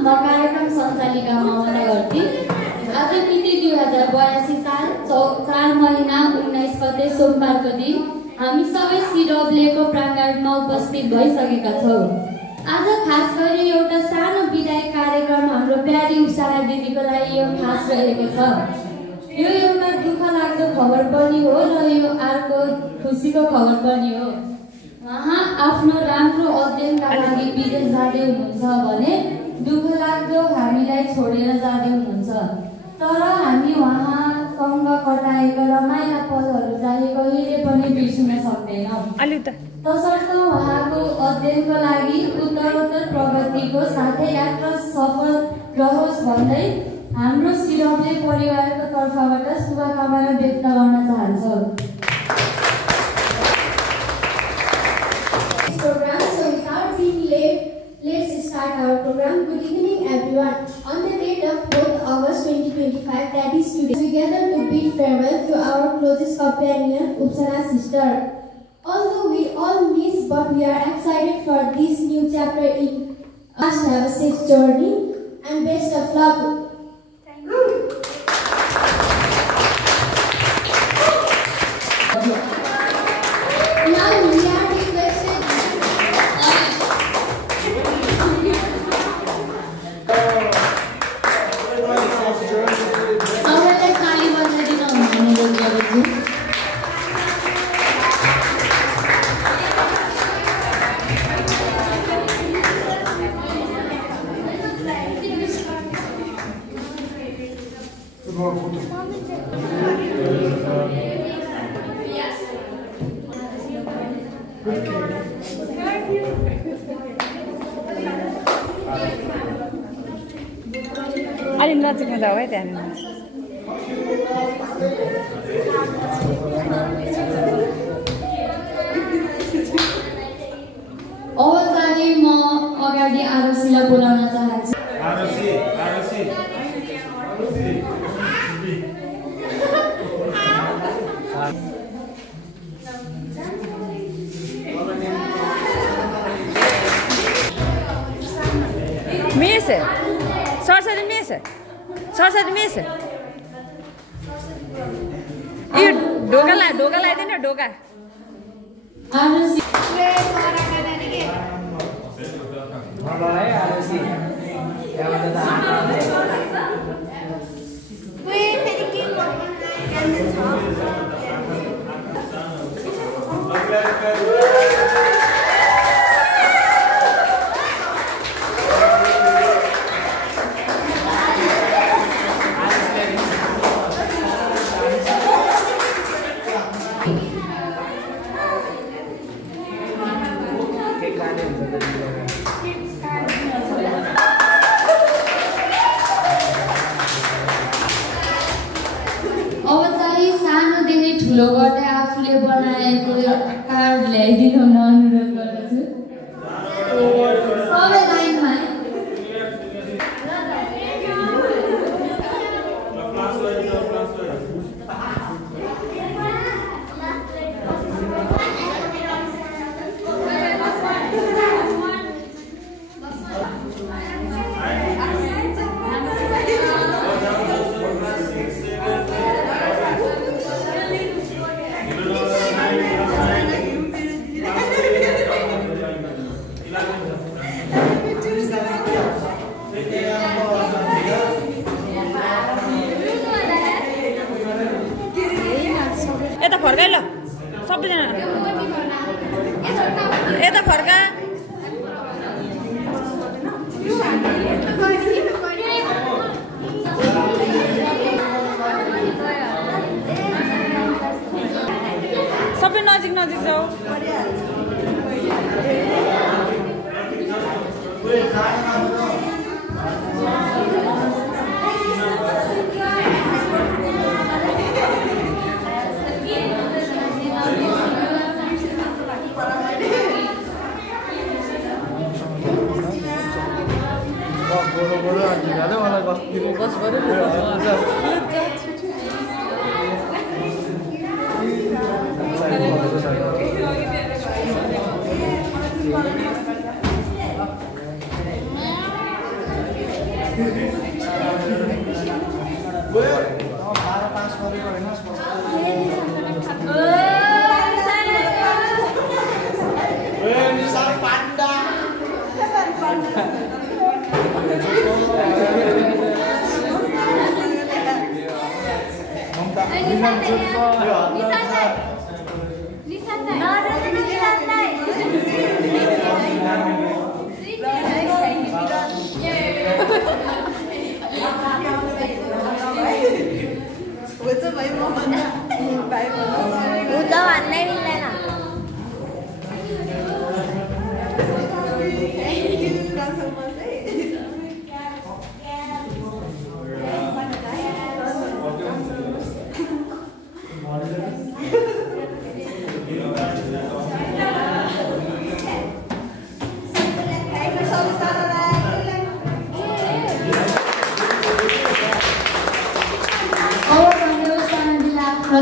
म कार्यक्रम सञ्चालिका ममता गर्दै आज मिति 2082 साल 4 महिना 19 गते सोमबारको दिन हामी सबै सिडब्ल्यूको प्राङ्गणमा उपस्थित भइसकेका छौँ। आज खास गरी एउटा सानो विदाई कार्यक्रम हाम्रो प्यारी उषा दिदीको लागि यो खास रहेको छ। यो एउटा दुःख लाग्दो खबर पनि हो र यो अर्को खुसीको खबर पनि हो। उहाँ आफ्नो राम्रो अध्ययनका लागि विदेश जाँदै हुनुहुन्छ भने दुःख लाग्दो हामीलाई छोडेर जाँदै हुनुहुन्छ। तर हामी उहाँसँग कटाएका रमाइला पलहरू चाहिँ कहिले पनि बिर्सिन सक्दैनौँ। तसर्थ उहाँको अध्ययनको लागि उत्तरोत्तर प्रगतिको साथै यात्रा सफल रहोस् भन्दै हाम्रो सिडब्ल्यू परिवारको तर्फबाट शुभकामना व्यक्त गर्न चाहन्छौँ। Let's start our program. Good evening, everyone. On the date of 4th August 2025, that is today, we gather to bid farewell to our closest companion, Upsala's sister. Although we all miss, but we are excited for this new chapter in us. Have a safe journey and best of luck. Thank you. Now we are requested. अलि नजिकमा जाऊ है त्यहाँनिर। अब चाहिँ म अगाडि आरोसीलाई बोलाउन चाहन्छु। Miss Saraswati miss Saraswati miss यो ढोका लगाइदिनु ढोका। ठुलो गर्दै आफूले बनाएको कार्ड ल्याइदिनु हुन अनुरोध गर्दछु। सबै लाइनमा यता फर्का ल सबैजना यता फर्का। सबै नजिक नजिक जाऊ।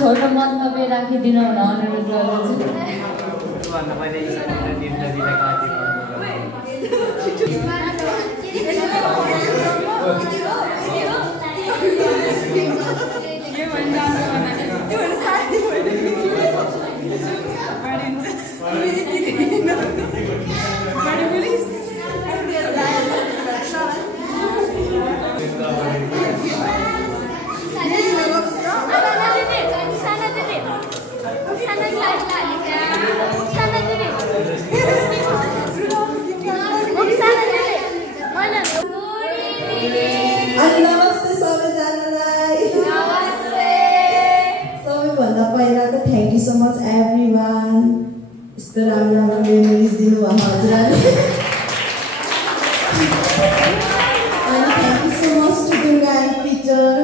छोटो मन्तव्य राखिदिनु हुन अनुरोध गर्दछु। नमस्ते सबैजनालाई। सबैभन्दा पहिला त thank you so much everyone, यस्तो राम्रो राम्रो मेमोरिज दिनुभयो हजुरहरूले। अनि thank you so much to Durga and teacher,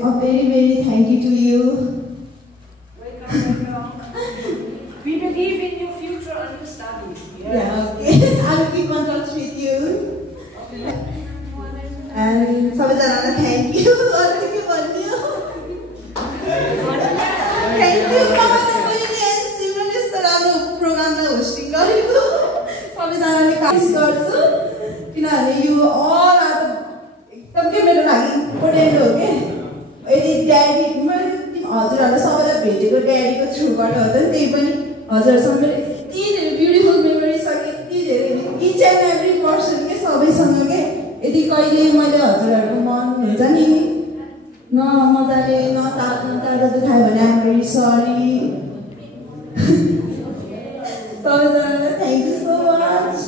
a very thank you to you. We believe in your future and your studies. Yeah, okay. I will keep in touch with you. And सबैजनालाई thank you. अरू के भन्नु? Thank you सिमरन, यस्तो राम्रो प्रोग्रामलाई hosting गरेको सबैजनाले कास गर्छु, किनभने यो अल एकदम के मेरो लागि इम्पोर्टेन्ट हो के। यदि ड्याडी मैले हजुरहरूलाई सबैलाई भेटेको ड्याडीको थ्रुबाट हो त नि, त्यही पनि हजुरहरूसँग मेरो यति धेरै ब्युटिफुल मेमोरी छ, यति धेरै इच एन्ड एभ्री पर्सन के सबैसँग के। यदि कहिले मैले हजुरहरूको मन हुन्छ नि न मजाले नचाहँदा दुखायो भने आइम भेरी सरी। सबैजनालाई थ्याङ्क यू सो मच।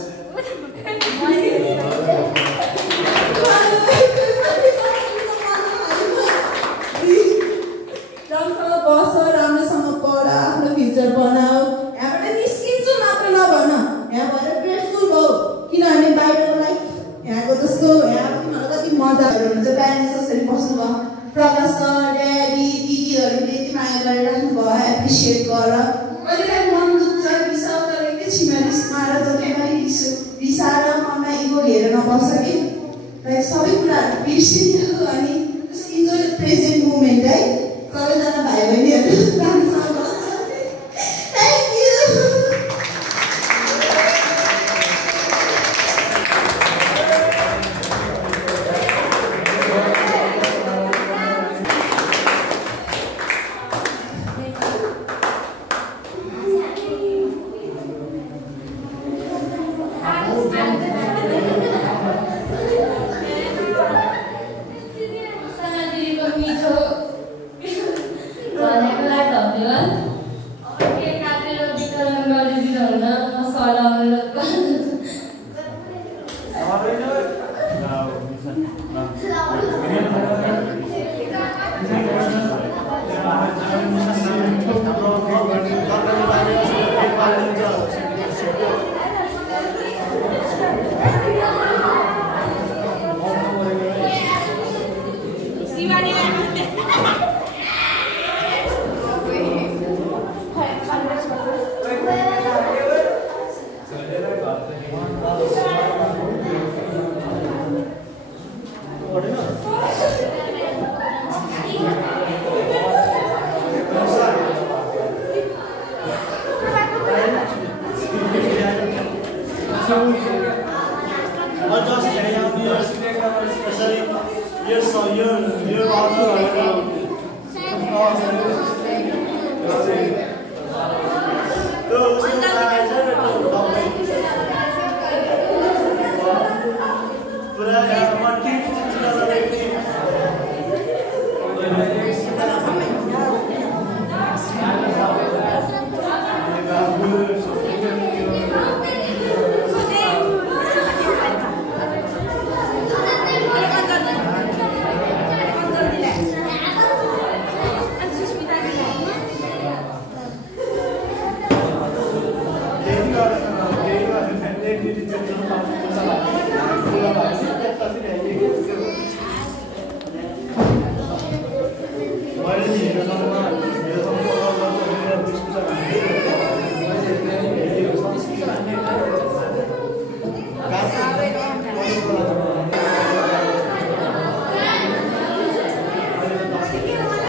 राम्रोसँग बस, राम्रोसँग पढ, आफ्नो फ्युचर बनाऊ। यहाँबाट निस्किन्छु मात्र नभन, यहाँबाट ग्रेटफुल भयो, किनभने बाहिरको लाइफ यहाँको जस्तो यहाँ कति मजाहरू हुन्छ। प्यारेन्ट्स जसरी बस्नुभयो, प्रकाश सर, ड्याडी, दिदीहरूले यति माया गरेर राख्नुभयो, एप्रिसिएट गर। कहिलेकाहीँ मन दुख्छ, रिसाउ, तर एकैछिनमा रिसाएर जति पनि रिसाएर मनमा इगो लिएर नबस्छ कि सबै कुराहरू बिर्सिदियो। अनि इन्जोय द प्रेजेन्ट मोमेन्ट है। सबैजना भाइ बहिनीहरू राम्रोसँग बस्छ। Thank you. I'll just Why did you